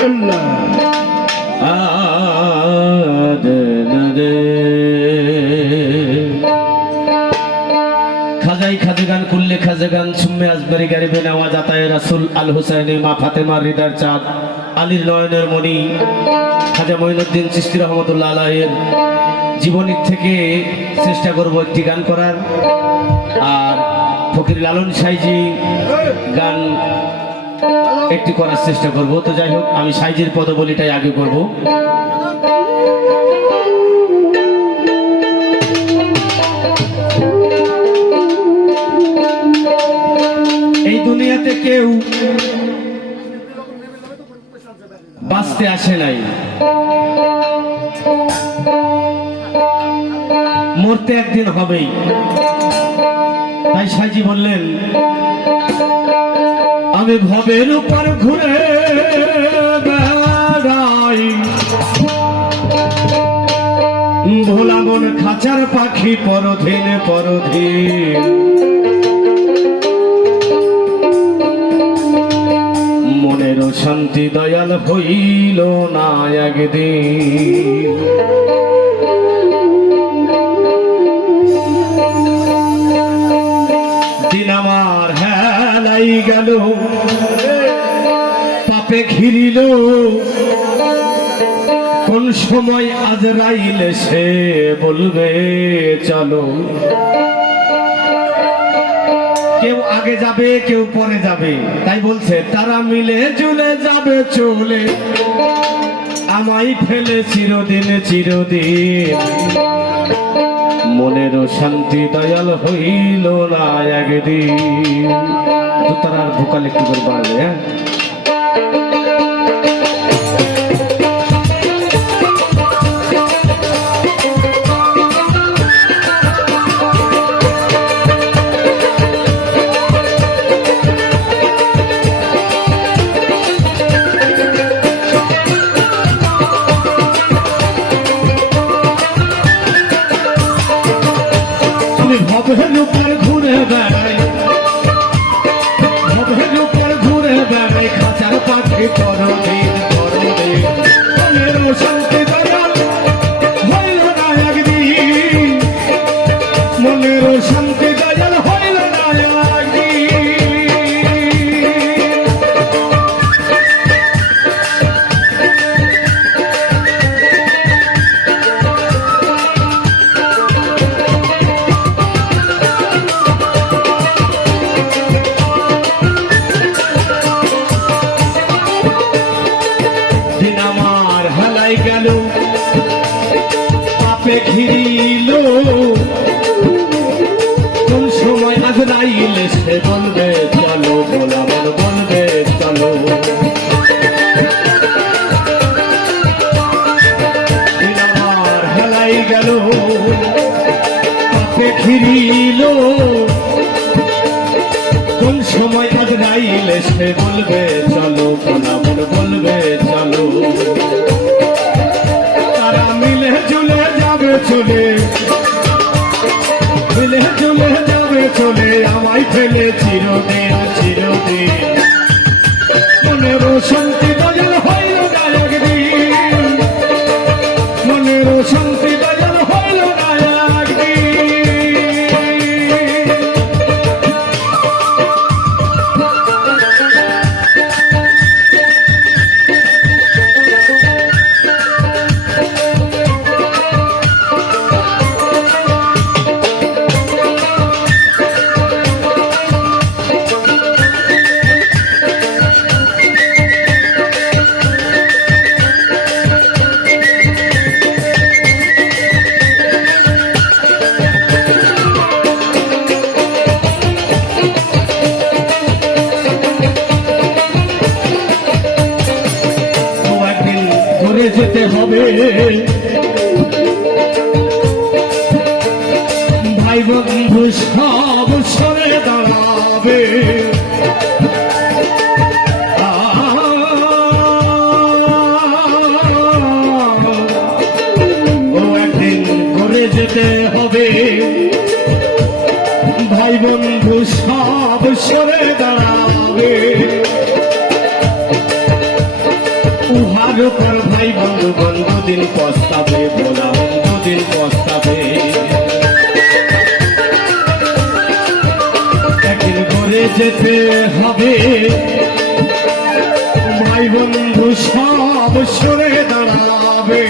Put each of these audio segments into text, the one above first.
খাজাই খাজে গান করলে খাজে গান সুম্মে আজবারি গারিবে নেওয়াজ আতায়ে রাসূল আল হুসাইনি মা ফাতেমার হৃদয়ের চাঁদ আলীর নয়নের মণি খাজা মঈনুদ্দিন চিশতি রহমতুল্লাহ আলাইহির জীবনী থেকে চেষ্টা করব একটি গান করার, আর ফকির লালন সাইজি গান একটি করার চেষ্টা করব। তো যাই হোক, আমি সাইজির পদবলিটাই আগে করব। এই দুনিয়াতে কেউ বাঁচতে আসে নাই, মরতে একদিন হবেই। তাই সাইজি বললেন, আমি ভবের উপর ঘুরে বেড়াই, ভোলা মন খাঁচার পাখি পরদিন পরদিন, মনেরও শান্তি দয়াল হইল না একদিন। দিন আমার হেলাই গেল, পাপে ঘিরিল, কোন সময় আজরাইল সে বলবে চলো। কেউ আগে যাবে, কেউ পরে যাবে, তাই বলছে তারা মিলে জুলে যাবে চলে, আমায় ফেলে চিরদিন চিরদিন, মনেরও শান্তি দয়াল হইল না একদিন। তো তারা ভোকাল একটু করে বাড়বে। হ্যাঁ, ভবের উপর ঘুরে বেড়াই, ভবের উপর ঘুরে বেড়াই, খাঁচার পাখি পরদিন পরদিন, মনেরও শান্তি দয়াল হইল না একদিন, মনেরও শান্তি দয়াল হইল না একদিন। গেল, পাপে ঘিরিল, কোন সময় আজরাইল সে বলবে চলো, ভোলা মন বলবে চলো। দিন আমার হেলাই গেল, পাপে ঘিরিল, কোন সময় আজরাইল সে বলবে চলো, ভোলা মন বলবে চলো। মিলে জুলে যাবে চলে, মিলে জুলে যাবে চলে, আমায় ফেলে চিরদিন চিরদিন, মনেরও শান্তি দয়াল হইল না একদিন, মনেরও শান্তি দয়াল হইল না একদিন। যেতে হবে ভাই বন্ধু সব সরে দাঁড়াবে, ও একদিন ঘুরে যেতে হবে, ভাই বন্ধু সব সরে দাঁড়াবে, উহার উপর ভাই বন্ধু বন্ধু দিন পস্তাবে বলা বন্ধু দিন পস্তাবে একদিন করে যেতে হবে ভাই বন্ধু সব সরে দাঁড়াবে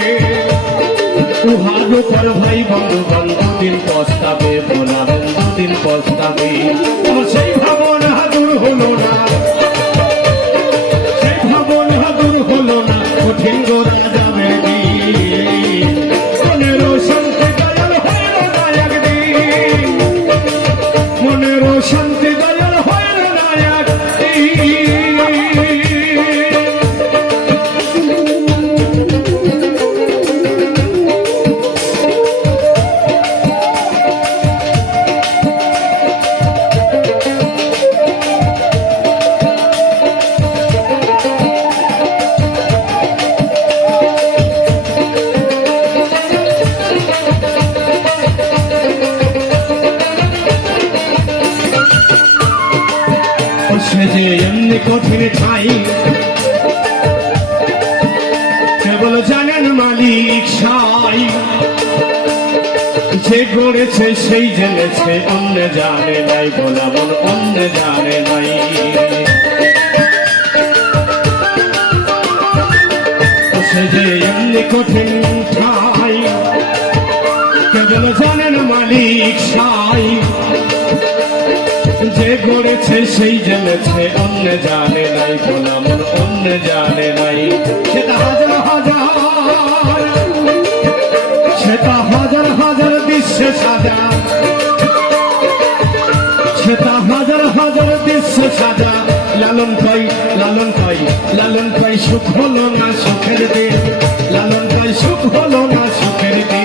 উহার উপর ভাই বন্ধু বন্ধু দিন পস্তাবে বলা বন্ধু দিন পস্তাবে সেই ভাবনা দূর হলো না সেই ভাবনা দূর হলো না কঠিন গোরা যাবে মনেরও শান্তি দয়াল হইল না একদিন মনেরও শান্তি দয়াল হইল না একদিন সে যে এমনি কঠিন ঠাই কেবল জানেন মালিক সাই যে গড়েছে সেই জেনেছে অন্য জানে নাই বলা বল অন্য জানে নাই সে যে এমনি কঠিন ঠাই কেবল জানেন মালিক সাই যে গড়েছে সেই জেনেছে অন্য জানে নাই বলা মন অন্য জানে নাই সেটা হাজার হাজার সেটা হাজার হাজার বিশ্বে সাজা সেটা হাজার হাজার বিশ্বে সাজা লালন পাই লালন পাই লালন পাই সুখ হলো না সুখের দিন লালন পাই সুখ হলো না সুখের দিন